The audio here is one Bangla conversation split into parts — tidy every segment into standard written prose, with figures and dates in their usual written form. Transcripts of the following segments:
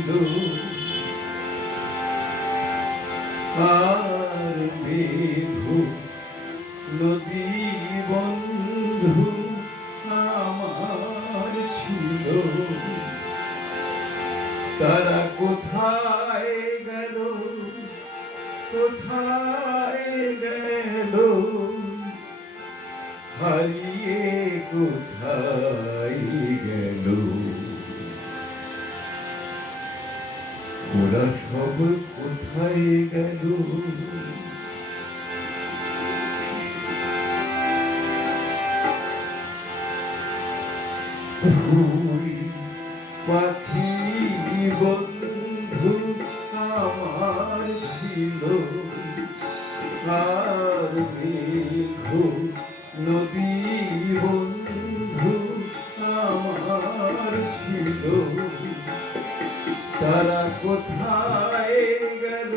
ছিল আর মেঘু নদী বন্ধু আমার ছিল। তারা কোথায় গেল, কোথায় গেল, হারিয়ে কোথায় গেল। ওরা সব কোথায় গেল। ফুল পাখি বন্ধু আমার ছিল আর মেঘ নদী বন্ধু আমার ছিল। তারা কোথায় গেল,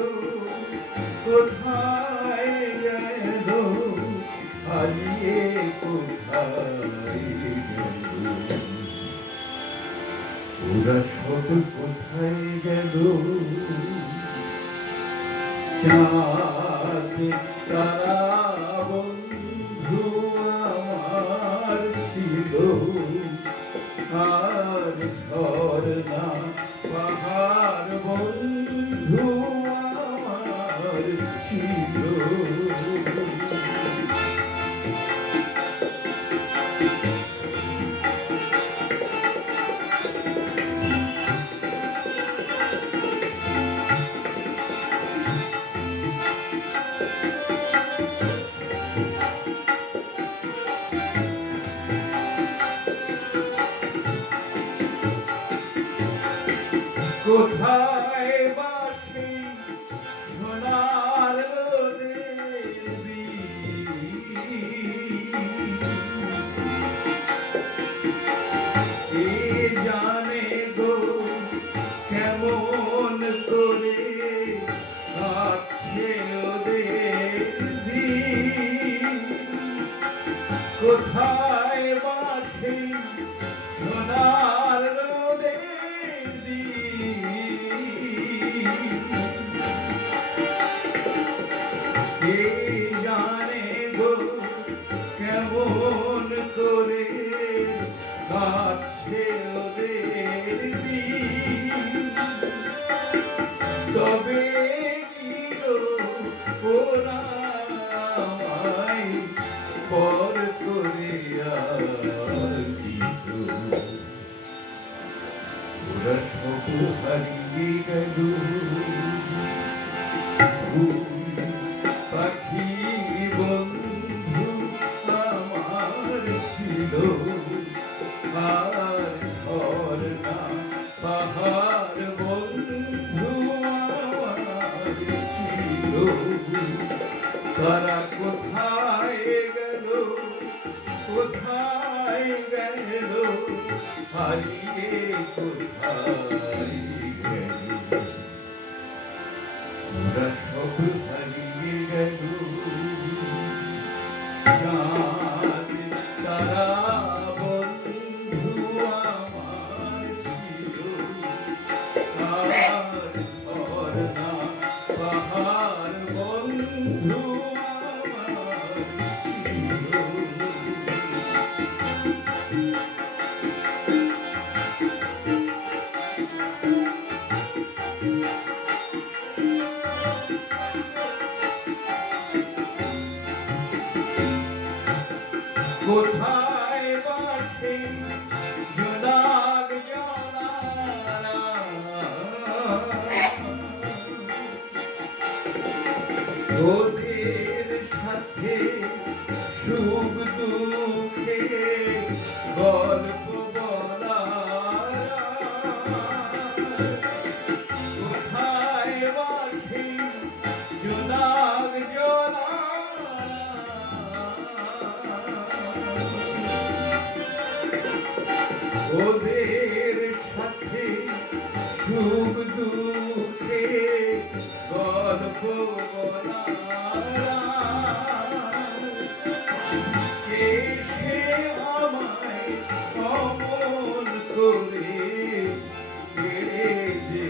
কোথায় গেল, হারিয়ে কোথায় গেল। ওরা সব কোথায় গেল। চাঁদ তারা বন্ধু আমার ছিল আর ঝরনা পাহাড় বন্ধু আমার ছিল। কোথায় বাসে সোনার দেবী, কে জানে গো কেমন করে আছে ওদের দিন। কোথায় বাসে সোনার কে জানে গো কেমন করে কাটছে ওদের দিন। তবে কি গো ওরা আমায় পর করে আর কি গো। ওরা সব হারিয়ে গেল। পাখি বন্ধু আমার ছিল আর ঝরনা পাহাড় বন্ধু আমার ছিল। তারা কোথায় গেল, কোথায় গেল, হারিয়ে কোথায় গেল। ওরা সব হারিয়ে গেল। চাঁদ তারা বন্ধু আমার ছিল আর ঝরনা পাহাড় বন্ধু আমার ছিল। কোথায় বাসে জোনাক জোনারা, ওদের সাথে সুখ দুঃখে গল্প বলা। কোথায় বাসে জোনাক জোনারা, ওদের সাথে সুখ দুঃখে গল্প বলা। কে সে আমায় অমন করে কেড়ে যে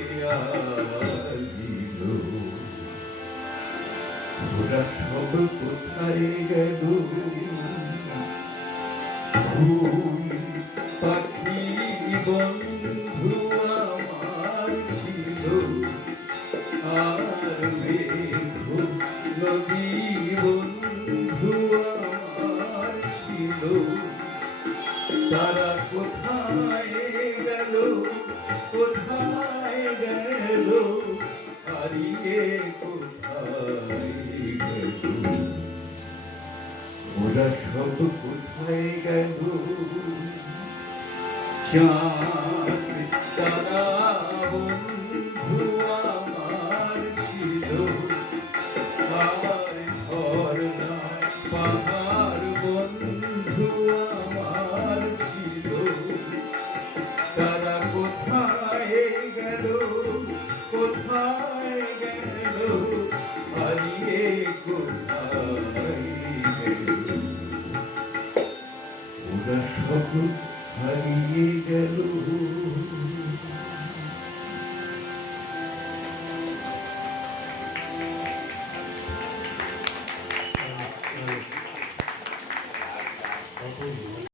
গেল ফুল পাখি বন্ধু আমার ছিল আর মেঘ নদী বন্ধু আমার ছিল তারা কোথায় গেল কোথায় গেল হারিয়ে কোথায় গেল ওরা সব কোথায় গেল চাঁদ তারা বন্ধু আমার ছিল আর ঝর্ণা পাহাড় বন্ধু আমার ছিল তারা কোথায় গেল কোথায় গেল হারিয়ে কোথায় গেল ওরা সব